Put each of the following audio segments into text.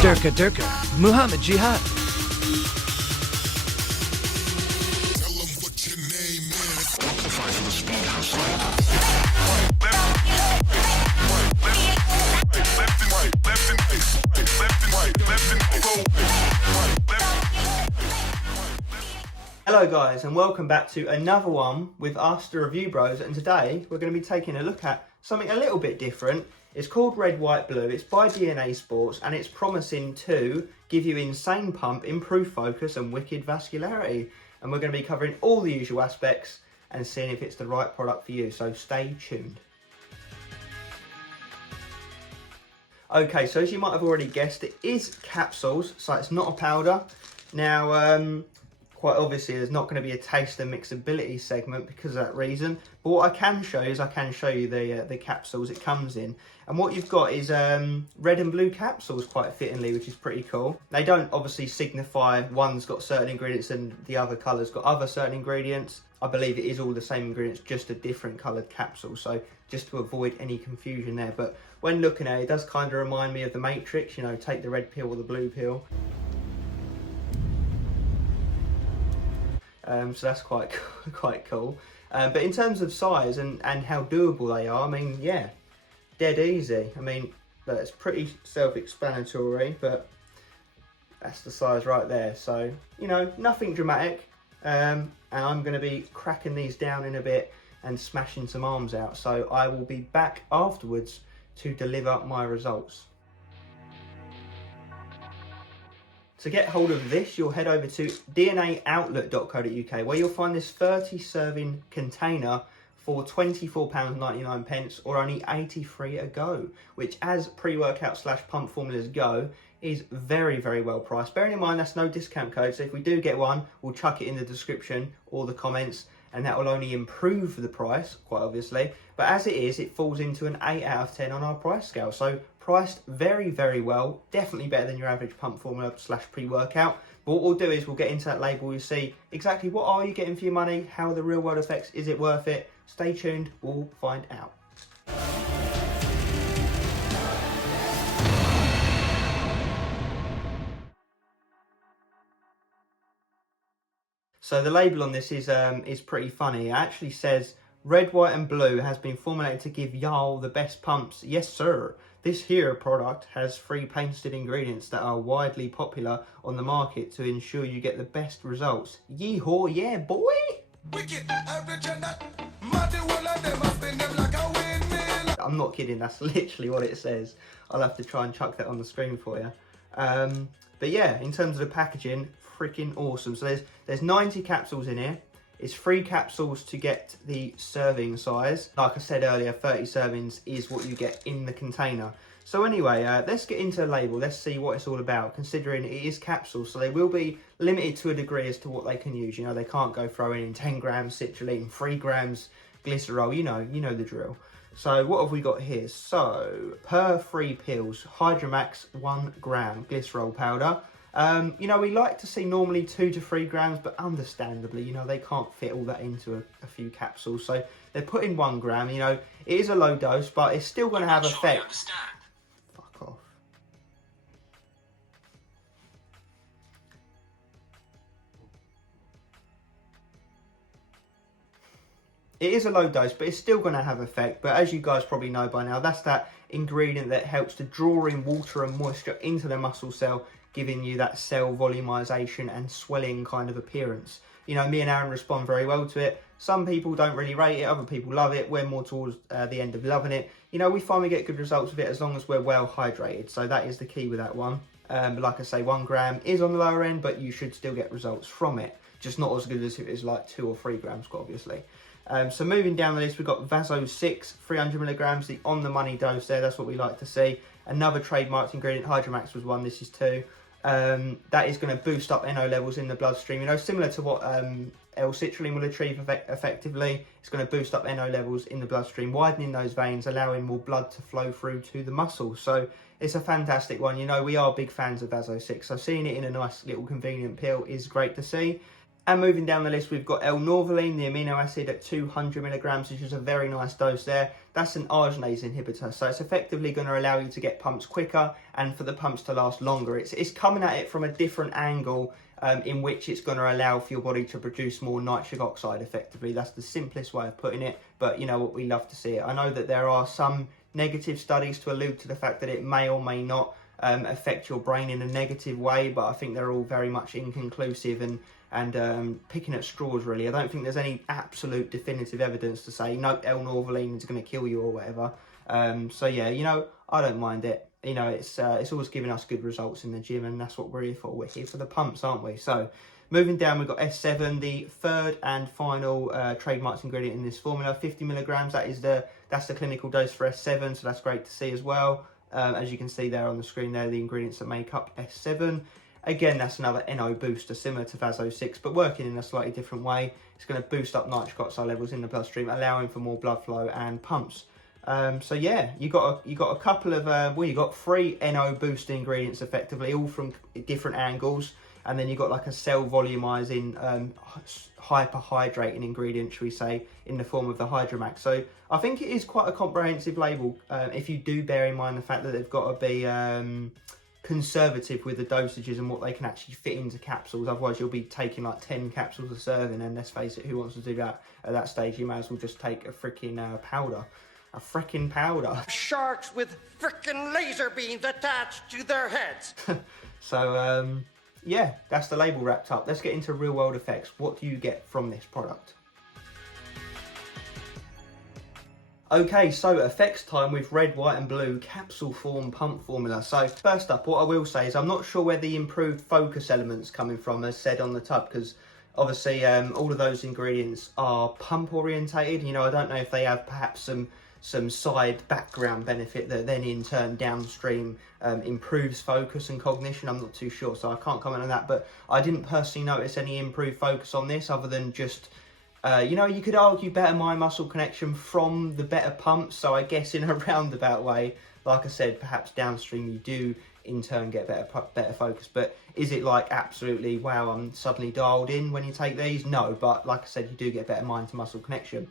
Durka Durka, Muhammad Jihad. Hello guys, and welcome back to another one with us, the Review Bros, and today we're going to be taking a look at something a little bit different. It's called Red, White, Blue. It's by DNA Sports and it's promising to give you insane pump, improved focus and wicked vascularity. And we're going to be covering all the usual aspects and seeing if it's the right product for you, so stay tuned. Okay, so as you might have already guessed, it is capsules, so it's not a powder. Now, quite obviously there's not going to be a taste and mixability segment because of that reason, but what I can show you is the capsules it comes in, and what you've got is red and blue capsules quite fittingly, which is pretty cool. They don't obviously signify one's got certain ingredients and the other colour's got other certain ingredients. I believe it is all the same ingredients, just a different coloured capsule, so just to avoid any confusion there. But when looking at it, it does kind of remind me of the Matrix, you know, take the red pill or the blue pill. So that's quite cool. But in terms of size and how doable they are, I mean, yeah, dead easy. I mean, it's pretty self-explanatory, but that's the size right there. So, you know, nothing dramatic. And I'm going to be cracking these down in a bit and smashing some arms out. So I will be back afterwards to deliver my results. To get hold of this, you'll head over to dnaoutlet.co.uk where you'll find this 30 serving container for £24.99 or only 83 a go, which as pre-workout / pump formulas go, is very, very well priced. Bearing in mind that's no discount code, so if we do get one, we'll chuck it in the description or the comments, and that will only improve the price, quite obviously. But as it is, it falls into an 8 out of 10 on our price scale. So priced very, very well, definitely better than your average pump formula / pre-workout. But what we'll do is we'll get into that label, you'll see exactly what are you getting for your money, how are the real world effects, is it worth it? Stay tuned, we'll find out. So the label on this is pretty funny. It actually says, red, white and blue has been formulated to give y'all the best pumps. Yes, sir. This here product has 3 patented ingredients that are widely popular on the market to ensure you get the best results. Yeehaw, yeah, boy! I'm not kidding, that's literally what it says. I'll have to try and chuck that on the screen for you. But yeah, in terms of the packaging, freaking awesome. So there's 90 capsules in here. It's 3 capsules to get the serving size. Like I said earlier, 30 servings is what you get in the container. So anyway, let's get into the label. Let's see what it's all about, considering it is capsules. So they will be limited to a degree as to what they can use. You know, they can't go throwing in 10 grams citrulline, 3 grams glycerol. You know the drill. So what have we got here? So per 3 pills, Hydromax 1 gram glycerol powder. You know, we like to see normally 2 to 3 grams, but understandably, you know, they can't fit all that into a few capsules. So they're putting 1 gram, you know, it is a low dose, but it's still going to have effect. Fuck off. It is a low dose, but it's still going to have effect. But as you guys probably know by now, that's that ingredient that helps to draw in water and moisture into the muscle cell, giving you that cell volumization and swelling kind of appearance. You know, me and Aaron respond very well to it. Some people don't really rate it, other people love it. We're more towards the end of loving it. You know, we find we get good results with it as long as we're well hydrated. So that is the key with that one. But like I say, 1 gram is on the lower end, but you should still get results from it. Just not as good as if it is like 2 or 3 grams, obviously. So moving down the list, we've got Vaso 6, 300 milligrams, the on the money dose there. That's what we like to see. Another trademarked ingredient, Hydromax was 1, this is 2. That is going to boost up NO levels in the bloodstream, you know, similar to what L-citrulline will achieve effectively. It's going to boost up NO levels in the bloodstream, widening those veins, allowing more blood to flow through to the muscle. So it's a fantastic one. You know, we are big fans of Vaso 6, so seeing it in a nice little convenient pill is great to see. And moving down the list, we've got L-norvaline, the amino acid at 200 milligrams, which is a very nice dose there. That's an arginase inhibitor, so it's effectively going to allow you to get pumps quicker and for the pumps to last longer. It's coming at it from a different angle in which it's going to allow for your body to produce more nitric oxide effectively. That's the simplest way of putting it, but you know what, we love to see it. I know that there are some negative studies to allude to the fact that it may or may not affect your brain in a negative way, but I think they're all very much inconclusive and picking at straws really. I don't think there's any absolute definitive evidence to say no, L-norvaline is going to kill you or whatever. So yeah, you know, I don't mind it. You know, it's always giving us good results in the gym, and that's what we're here for. We're here for the pumps, aren't we? So moving down, we've got S7, the third and final trademarked ingredient in this formula, 50 milligrams. That's the clinical dose for S7, so that's great to see as well. As you can see there on the screen there, the ingredients that make up S7. Again, that's another NO booster similar to VASO6, but working in a slightly different way. It's going to boost up nitric oxide levels in the bloodstream, allowing for more blood flow and pumps. So yeah, you got a couple of well, you got 3 NO booster ingredients effectively, all from different angles, and then you got like a cell volumizing, hyperhydrating ingredient, should we say, in the form of the Hydromax. So I think it is quite a comprehensive label if you do bear in mind the fact that they've got to be conservative with the dosages and what they can actually fit into capsules. Otherwise you'll be taking like 10 capsules a serving, and let's face it, who wants to do that at that stage? You may as well just take a freaking powder. A freaking powder. Sharks with freaking laser beams attached to their heads. So yeah, that's the label wrapped up. Let's get into real world effects. What do you get from this product? Okay, so effects time with red, white and blue capsule form pump formula. So first up, what I will say is I'm not sure where the improved focus element's coming from, as said on the tub, because obviously all of those ingredients are pump orientated. You know, I don't know if they have perhaps some side background benefit that then in turn downstream improves focus and cognition. I'm not too sure, so I can't comment on that, but I didn't personally notice any improved focus on this other than just you know, you could argue better mind-muscle connection from the better pumps, so I guess in a roundabout way, like I said, perhaps downstream you do in turn get better focus. But is it like absolutely, wow, I'm suddenly dialed in when you take these? No, but like I said, you do get better mind-to-muscle connection.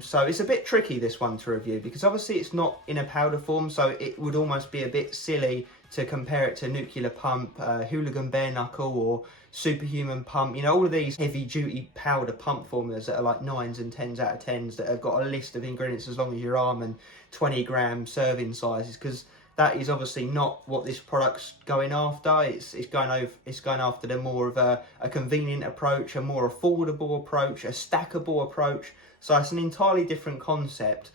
So it's a bit tricky, this one, to review, because obviously it's not in a powder form, so it would almost be a bit silly to compare it to Nuclear Pump, Hooligan Bare Knuckle or Superhuman Pump. You know, all of these heavy duty powder pump formulas that are like 9s and 10s out of 10s that have got a list of ingredients as long as your arm and 20-gram serving sizes, because that is obviously not what this product's going after. It's going after the more of a convenient approach, a more affordable approach, a stackable approach. So it's an entirely different concept.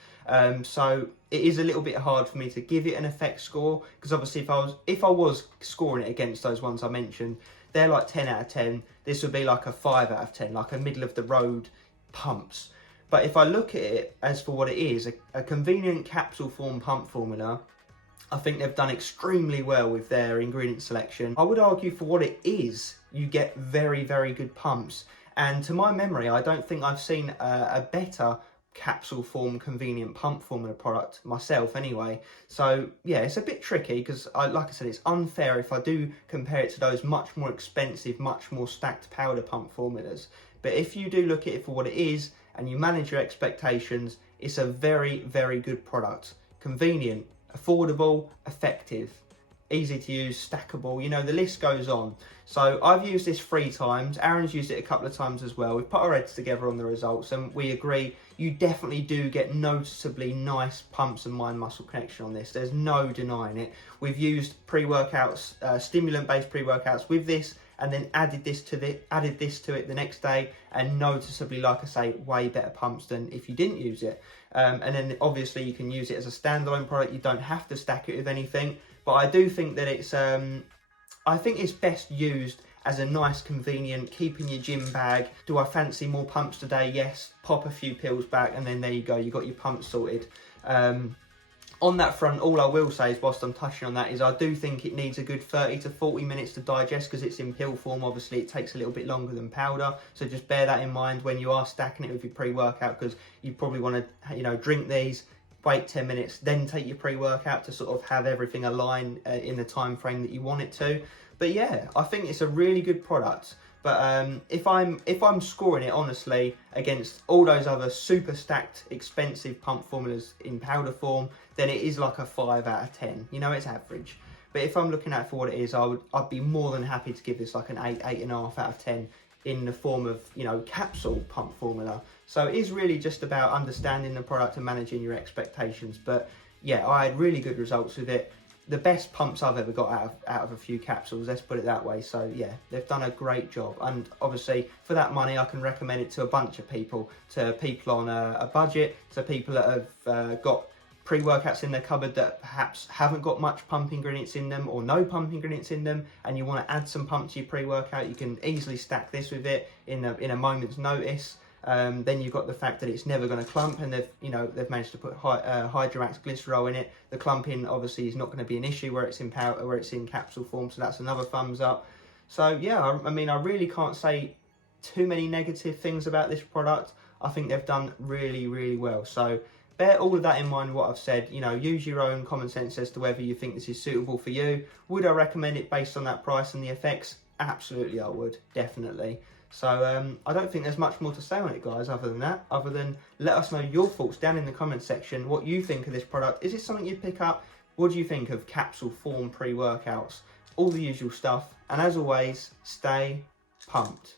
So it is a little bit hard for me to give it an effect score, because obviously if I was scoring it against those ones I mentioned, they're like 10 out of 10. This would be like a 5 out of 10, like a middle of the road pumps. But if I look at it as for what it is, a convenient capsule form pump formula, I think they've done extremely well with their ingredient selection. I would argue for what it is, you get very, very good pumps. And to my memory, I don't think I've seen a better capsule form convenient pump formula product myself anyway. So yeah, it's a bit tricky because like I said, it's unfair if I do compare it to those much more expensive, much more stacked powder pump formulas. But if you do look at it for what it is and you manage your expectations, it's a very, very good product. Convenient, affordable, effective, easy to use, stackable, you know, the list goes on. So I've used this 3 times, Aaron's used it a couple of times as well. We've put our heads together on the results and we agree you definitely do get noticeably nice pumps and mind-muscle connection on this. There's no denying it. We've used pre-workouts, stimulant-based pre-workouts with this, and then added this to it the next day, and noticeably, like I say, way better pumps than if you didn't use it. And then obviously you can use it as a standalone product. You don't have to stack it with anything, but I do think that it's I think it's best used as a nice, convenient, keep in your gym bag. Do I fancy more pumps today? Yes, pop a few pills back, and then there you go, you got your pumps sorted. On that front, all I will say is, whilst I'm touching on that, is I do think it needs a good 30 to 40 minutes to digest, because it's in pill form. Obviously, it takes a little bit longer than powder, so just bear that in mind when you are stacking it with your pre-workout, because you probably want to, you know, drink these, wait 10 minutes, then take your pre-workout to sort of have everything align in the time frame that you want it to. But yeah, I think it's a really good product. But if I'm scoring it honestly against all those other super stacked expensive pump formulas in powder form, then it is like a 5 out of 10. You know, it's average. But if I'm looking at it for what it is, I'd be more than happy to give this like an 8, 8.5 out of 10 in the form of, you know, capsule pump formula. So it is really just about understanding the product and managing your expectations. But yeah, I had really good results with it. The best pumps I've ever got out of a few capsules, let's put it that way. So yeah, they've done a great job, and obviously for that money I can recommend it to a bunch of people, to people on a budget, to people that have got pre-workouts in their cupboard that perhaps haven't got much pump ingredients in them or no pump ingredients in them, and you want to add some pump to your pre-workout. You can easily stack this with it in a moment's notice. Then you've got the fact that it's never going to clump, and they've managed to put Hydromax glycerol in it. The clumping obviously is not going to be an issue where it's in powder, where it's in capsule form, so that's another thumbs up. So yeah, I mean, I really can't say too many negative things about this product. I think they've done really, really well. So bear all of that in mind, what I've said. You know, use your own common sense as to whether you think this is suitable for you. Would I recommend it based on that price and the effects? Absolutely, I would, definitely. So I don't think there's much more to say on it, guys, other than let us know your thoughts down in the comment section, what you think of this product. Is it something you'd pick up? What do you think of capsule form pre-workouts? All the usual stuff. And as always, stay pumped.